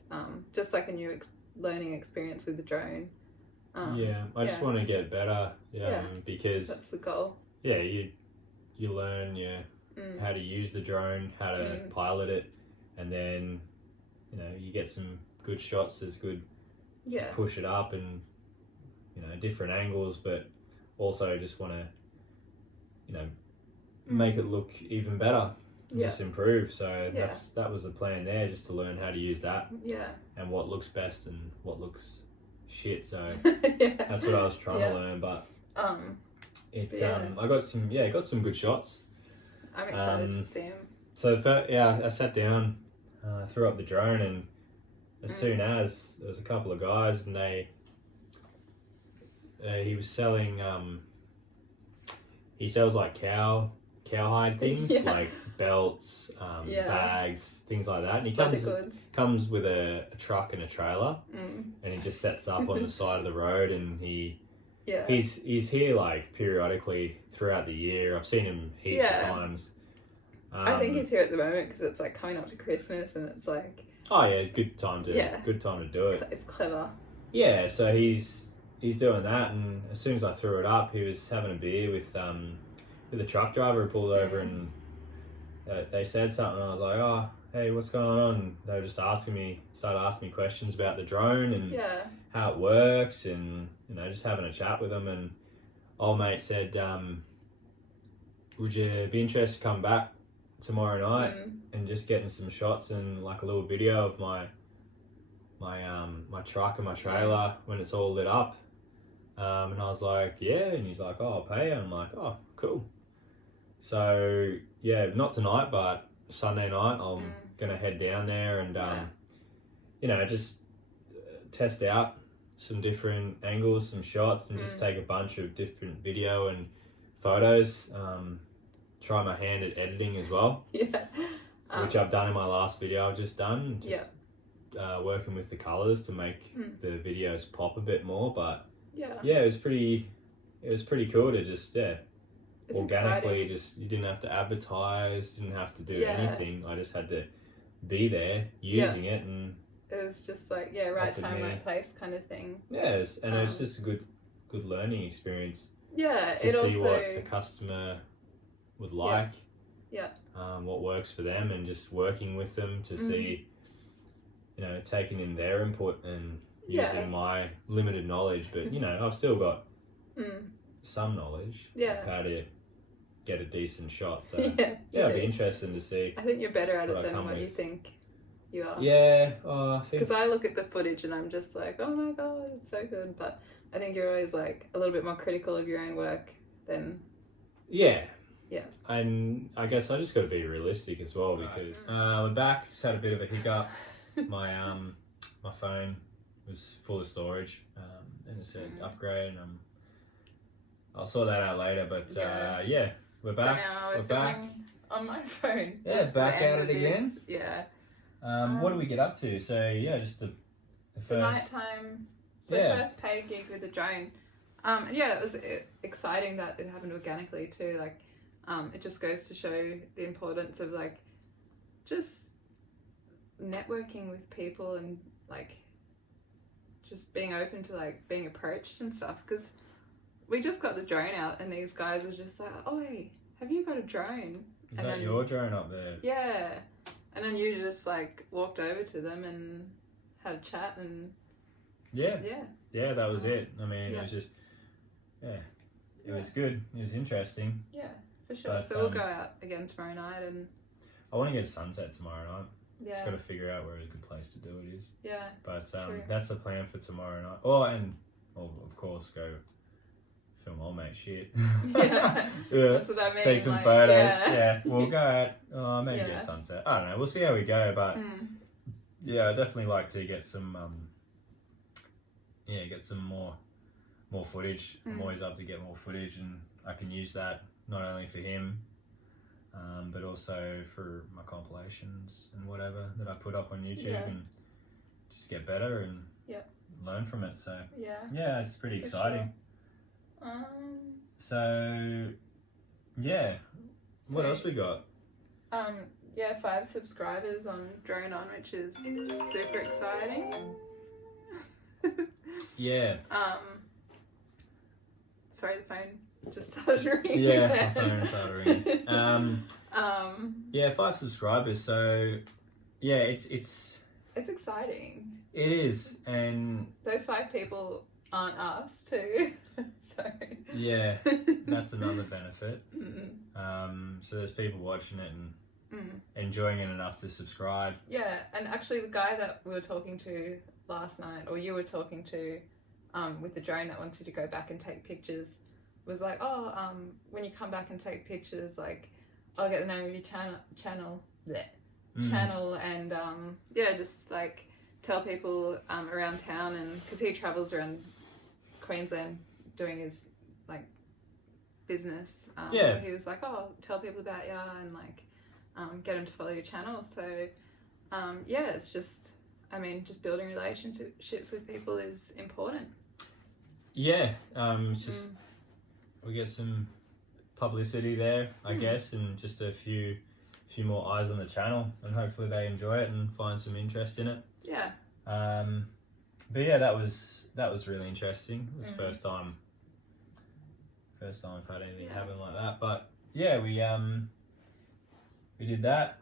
just like a new learning experience with the drone. I just want to get better, because that's the goal. Yeah, you learn how to use the drone, how to pilot it, and then you get some good shots. There's good to push it up and different angles, but also just want to make it look even better, just improve. So that was the plan there, just to learn how to use that, and what looks best and what looks shit. So that's what I was trying to learn, but I got some good shots. I'm excited to see them. So I sat down, threw up the drone, and as soon as there was a couple of guys, and he was selling he sells like cowhide things, like belts, bags, things like that, and he comes with a truck and a trailer, and he just sets up on the side of the road, and he's here like periodically throughout the year. I've seen him heaps of times. I think he's here at the moment because it's like coming up to Christmas, and it's like, good time to do it. It's clever. Yeah, so he's doing that, and as soon as I threw it up, he was having a beer with the truck driver who pulled over, and they said something, and I was like, oh, hey, what's going on? And they were just started asking me questions about the drone and how it works, and just having a chat with them. And old mate said, would you be interested to come back tomorrow night and just getting some shots and like a little video of my my truck and my trailer when it's all lit up. And I was like, yeah, and he's like, oh, I'll pay you. And I'm like, oh, cool. So yeah, not tonight, but Sunday night I'm gonna head down there and you know, just test out some different angles, some shots, and just take a bunch of different video and photos. Try my hand at editing as well, which I've done in my last video I've just done. Working with the colors to make the videos pop a bit more, but it was pretty cool to just it's organically exciting. just, you didn't have to advertise, didn't have to do anything. I just had to be there using it, and it was just like right time, right place kind of thing. Yes, and it was just a good learning experience. Yeah, to see what a customer would like. What works for them, and just working with them to see, you know, taking in their input and using my limited knowledge, but you know, I've still got some knowledge of how to get a decent shot. So it'll be interesting to see. I think you're better at it than what you think you are. Yeah, I think, because I look at the footage and I'm just like, oh my god, it's so good. But I think you're always like a little bit more critical of your own work than and I guess I just got to be realistic as well, because we're back. Just had a bit of a hiccup. My my phone was full of storage, and it said upgrade, and I'll sort that out later. But we're back. So now we're back on my phone. Yeah, back at it again. Yeah. What do we get up to? So just the first nighttime. So first paid gig with the drone. It was exciting that it happened organically too. Like, it just goes to show the importance of like just networking with people and like just being open to like being approached and stuff. Because we just got the drone out and these guys were just like, "Oh, hey, have you got a drone?" Is that your drone up there? Yeah. And then you just like walked over to them and had a chat and that was it. I mean, it was just it was good. It was interesting. Yeah, for sure. But, so we'll go out again tomorrow night, and I want to get sunset tomorrow night. Yeah. Just got to figure out where a good place to do it is. Yeah. But that's the plan for tomorrow night. Oh, and of course go film old mate shit. That's what I mean. Take some like, photos. We'll go out. Maybe get sunset. I don't know. We'll see how we go. But I definitely like to get some more footage. I'm always up to get more footage, and I can use that not only for him, but also for my compilations and whatever that I put up on YouTube, and just get better and learn from it. So it's pretty exciting. Sure. So what else we got? 5 subscribers on Drone On, which is super exciting. Sorry, the phone just started ringing. Yeah, my phone started ringing. 5 subscribers. So it's exciting. It is, and those 5 people aren't us too. So that's another benefit. So there's people watching it and enjoying it enough to subscribe. Yeah, and actually the guy that we were talking to last night, or you were talking to, with the drone that wanted to go back and take pictures, was like, when you come back and take pictures, like, I'll get the name of your channel, and just like tell people around town, and because he travels around Queensland doing his like business, so he was like, tell people about you and like get them to follow your channel. So it's just, I mean, just building relationships with people is important. It's just we get some publicity there, I guess, and just a few more eyes on the channel, and hopefully they enjoy it and find some interest in it. But that was really interesting. It was first time I've had anything happen like that. But we did that.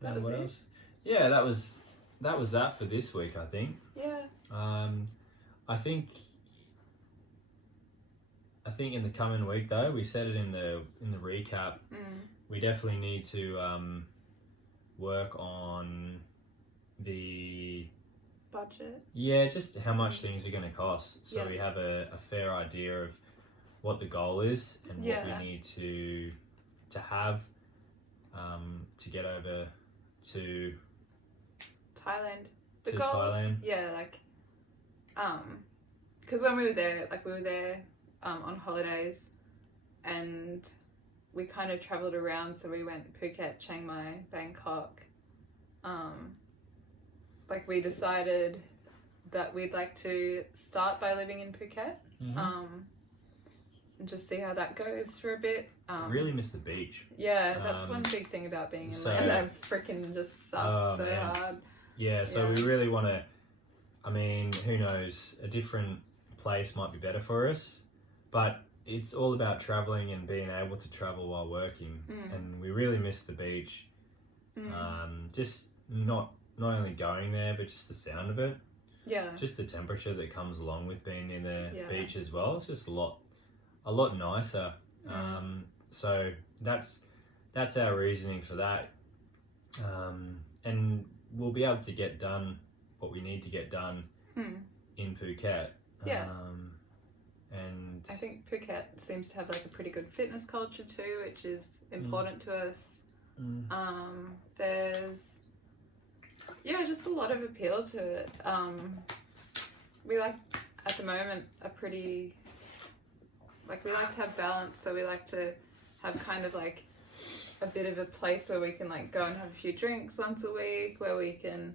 That was what it. else? That was that for this week, I think. I think in the coming week, though, we said it in the recap. We definitely need to work on the budget. Yeah, just how much things are going to cost. So Yeah. we have a fair idea of what the goal is and what we need to have to get over to Thailand. Thailand. Yeah, like, because when we were there, on holidays, and we kind of travelled around. So we went Phuket, Chiang Mai, Bangkok. Like we decided that we'd like to start by living in Phuket. And just see how that goes for a bit. I really miss the beach. Yeah, that's one big thing about being in land. That freaking just sucks hard. Yeah, so we really want to, I mean, who knows, a different place might be better for us, but it's all about travelling and being able to travel while working, and we really miss the beach. Just not only going there, but just the sound of it. Yeah. Just the temperature that comes along with being near the beach as well. It's just a lot nicer. So that's our reasoning for that. And we'll be able to get done what we need to get done in Phuket. Yeah. And I think Phuket seems to have like a pretty good fitness culture too, which is important to us. There's just a lot of appeal to it. We like at the moment we like to have balance, so we like to have kind of like a bit of a place where we can like go and have a few drinks once a week, where we can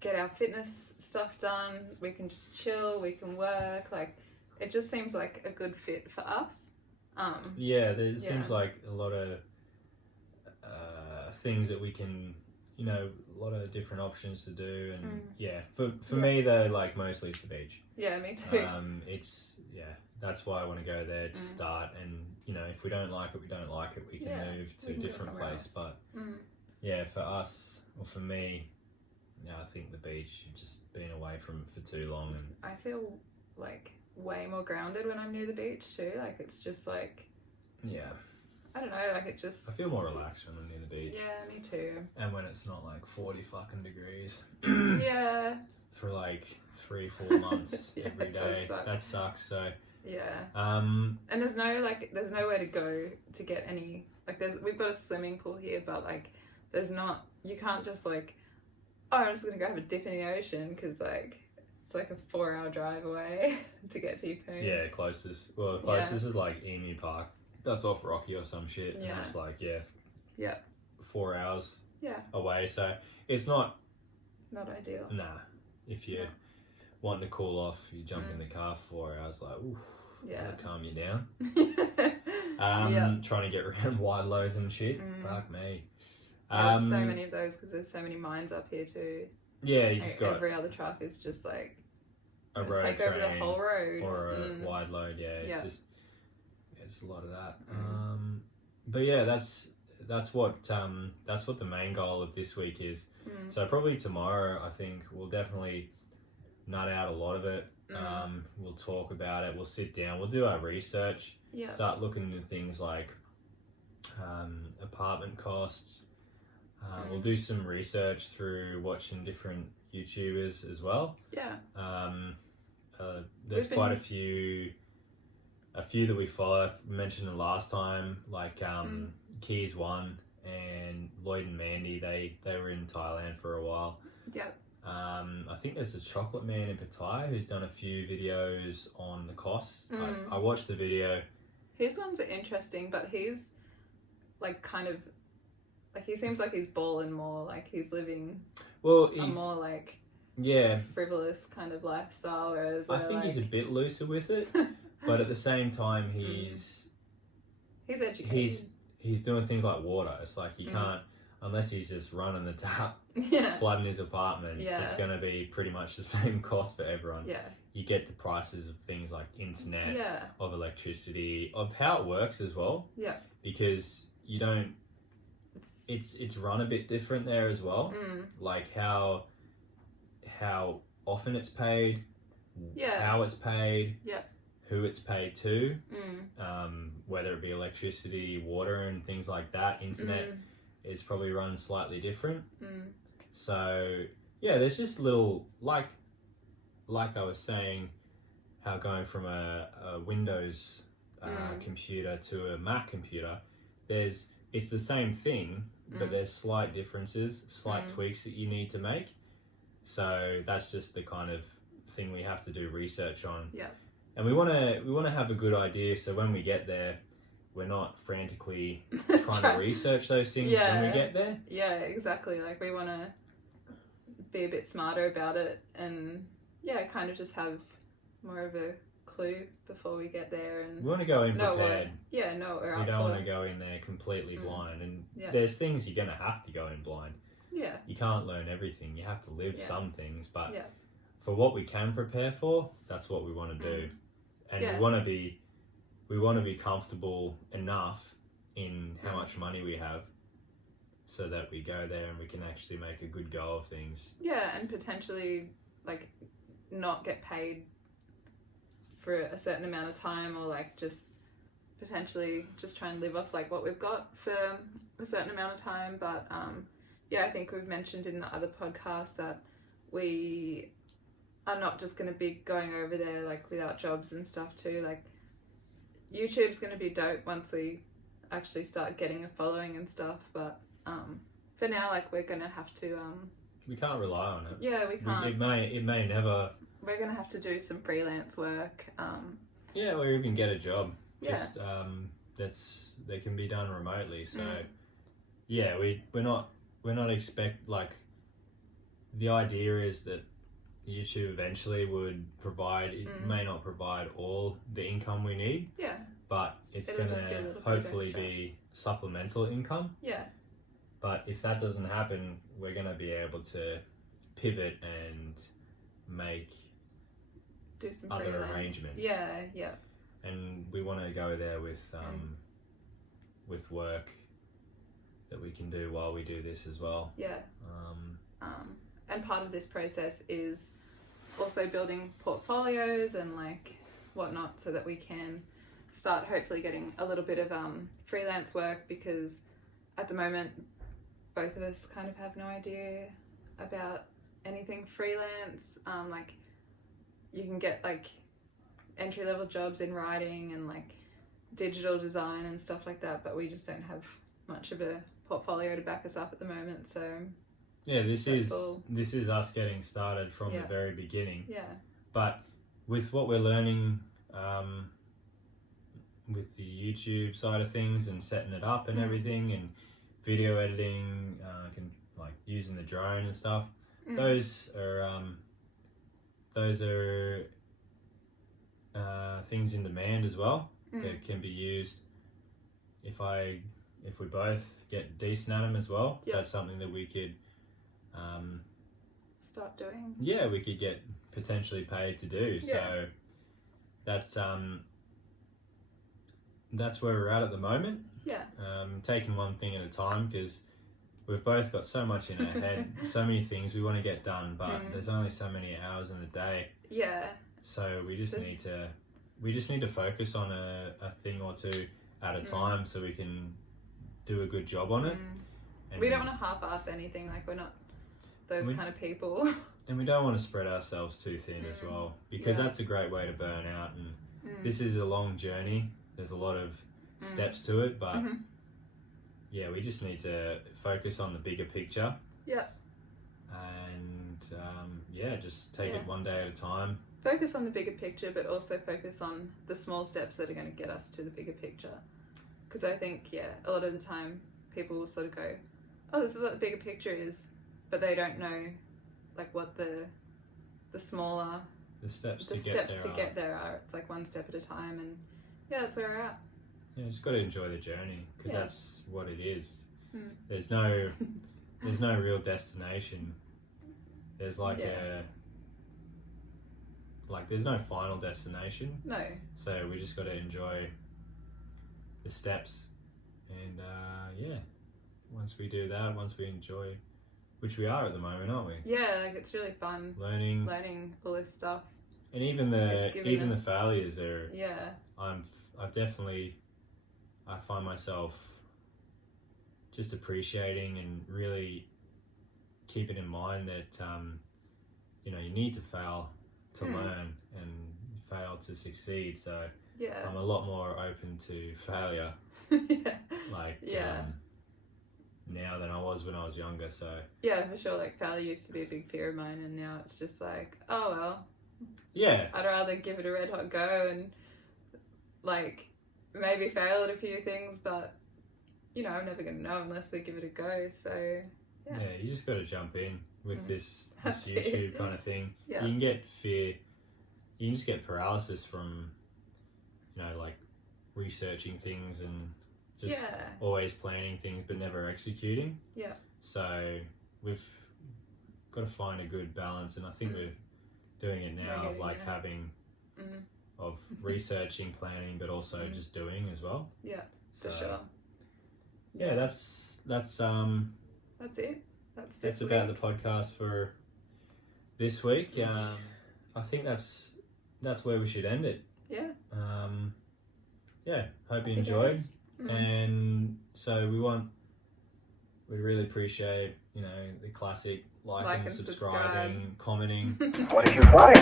get our fitness stuff done, we can just chill, we can work, like it just seems like a good fit for us. There seems like a lot of things that we can, a lot of different options to do, and for me though, like mostly it's the beach. Yeah, me too. That's why I want to go there to start, and if we don't like it, we don't like it, we can move to a different place. But for us, or for me, I think the beach, just being away from it for too long, and I feel like way more grounded when I'm near the beach too. Like it's just like, I don't know, like it just, I feel more relaxed when I'm near the beach. Yeah, me too. And when it's not like 40 fucking degrees. Yeah. For like 3-4 months every day. That sucks. So and there's nowhere to go to get any, like we've got a swimming pool here, but like you can't just like, I'm just gonna go have a dip in the ocean, because like it's like a 4-hour drive away to get to your pool. Yeah, closest is like Emu Park. That's off Rocky or some shit, and that's like 4 hours away. So it's not ideal. Nah, if you want to cool off, you jump in the car for 4 hours, like oof, that'll calm you down. Trying to get around wide loads and shit. Fuck me. There's so many of those because there's so many mines up here too. Yeah, you just got every other truck is just like a road take train over the whole road or a wide load. It's a lot of that. But that's what the main goal of this week is. So probably tomorrow, I think we'll definitely nut out a lot of it. We'll talk about it. We'll sit down. We'll do our research. Start looking into things like apartment costs. We'll do some research through watching different YouTubers as well. There's quite a few that we follow. I mentioned it last time, like Keys One and Lloyd and Mandy. They were in Thailand for a while. I think there's a chocolate man in Pattaya who's done a few videos on the costs. I watched the video. His ones are interesting, but he's like kind of like, he seems like he's balling more, like he's living a more like frivolous kind of lifestyle, whereas I think he's a bit looser with it, but at the same time he's educated. He's doing things like water. It's like you can't, unless he's just running the tap, flooding his apartment, it's going to be pretty much the same cost for everyone. You get the prices of things like internet, of electricity, of how it works as well. Because you don't, it's run a bit different there as well. Like how often it's paid, how it's paid, who it's paid to, whether it be electricity, water and things like that. Internet is probably run slightly different. So yeah, there's just little like I was saying, how going from a Windows computer to a Mac computer, it's the same thing, but there's slight differences, slight tweaks that you need to make. So that's just the kind of thing we have to do research on. Yeah. And we want to have a good idea, so when we get there, we're not frantically trying to research those things when we get there. Yeah, exactly. Like, we want to be a bit smarter about it, and kind of just have more of a clue before we get there. And we want to go in prepared. Know what we're We don't want to go in there completely blind. And there's things you're going to have to go in blind. Yeah. You can't learn everything. You have to live some things, but for what we can prepare for, that's what we want to do. And we want to be comfortable enough in how much money we have, so that we go there and we can actually make a good go of things. Yeah, and potentially like not get paid for a certain amount of time, or like just potentially just try and live off like what we've got for a certain amount of time. But I think we've mentioned in the other podcast that we are not just going to be going over there like without jobs and stuff too. Like, YouTube's going to be dope once we actually start getting a following and stuff, but for now, like, we're going to have to we can't rely on it. Yeah, we can't. It may never. We're going to have to do some freelance work. Or even get a job. Just that can be done remotely. So we're not expect, like, the idea is that YouTube eventually would provide, it may not provide all the income we need, but it's going to hopefully be supplemental income. But if that doesn't happen, we're going to be able to pivot and do some other freelance arrangements. And we want to go there with work that we can do while we do this as well. And part of this process is also building portfolios and like whatnot, so that we can start hopefully getting a little bit of freelance work, because at the moment both of us kind of have no idea about anything freelance. Like, you can get like entry-level jobs in writing and like digital design and stuff like that, but we just don't have much of a portfolio to back us up at the moment. So this is us getting started from the very beginning. But with what we're learning with the YouTube side of things and setting it up and everything, and video editing, like using the drone and stuff, those are things in demand as well that can be used. If we both get decent at them as well, that's something that we could start doing. We could get potentially paid to do. So that's where we're at the moment. Taking one thing at a time, because we've both got so much in our head, so many things we want to get done, but there's only so many hours in the day. So we just need to focus on a thing or two at a time, so we can do a good job on it. And we don't want to half-ass anything. Like, we're not those kind of people. And we don't want to spread ourselves too thin as well, because that's a great way to burn out. And this is a long journey. There's a lot of steps to it, but we just need to focus on the bigger picture. And just take it one day at a time. Focus on the bigger picture, but also focus on the small steps that are going to get us to the bigger picture. Because I think, a lot of the time people will sort of go, oh, this is what the bigger picture is, but they don't know like what the smaller steps to get there are. It's like one step at a time, and that's where we're at. Just got to enjoy the journey, because that's what it is. There's no real destination. There's there's no final destination. No. So we just got to enjoy the steps, and once we do that, once we enjoy, which we are at the moment, aren't we? Like, it's really fun learning all this stuff, and even the failures are. I find myself just appreciating and really keep it in mind that you know, you need to fail to learn and fail to succeed. So I'm a lot more open to failure. Now than I was when I was younger. So yeah, for sure. Like failure used to be a big fear of mine, and now it's just like, oh well. Yeah. I'd rather give it a red hot go and like maybe fail at a few things, but you know, I'm never gonna know unless I give it a go. So yeah, you just got to jump in with this YouTube it. kind of thing. Yeah. You can get fear. You can just get paralysis from, you know, like researching things and just always planning things but never executing. Yeah. So we've got to find a good balance, and I think we're doing it now, of like having of researching, planning, but also just doing as well. Yeah, so, for sure. Yeah, that's it. That's about the podcast for this week. I think that's where we should end it. Yeah. Hope you enjoyed. And so we'd really appreciate, you know, the classic like and subscribing, commenting. What did you find?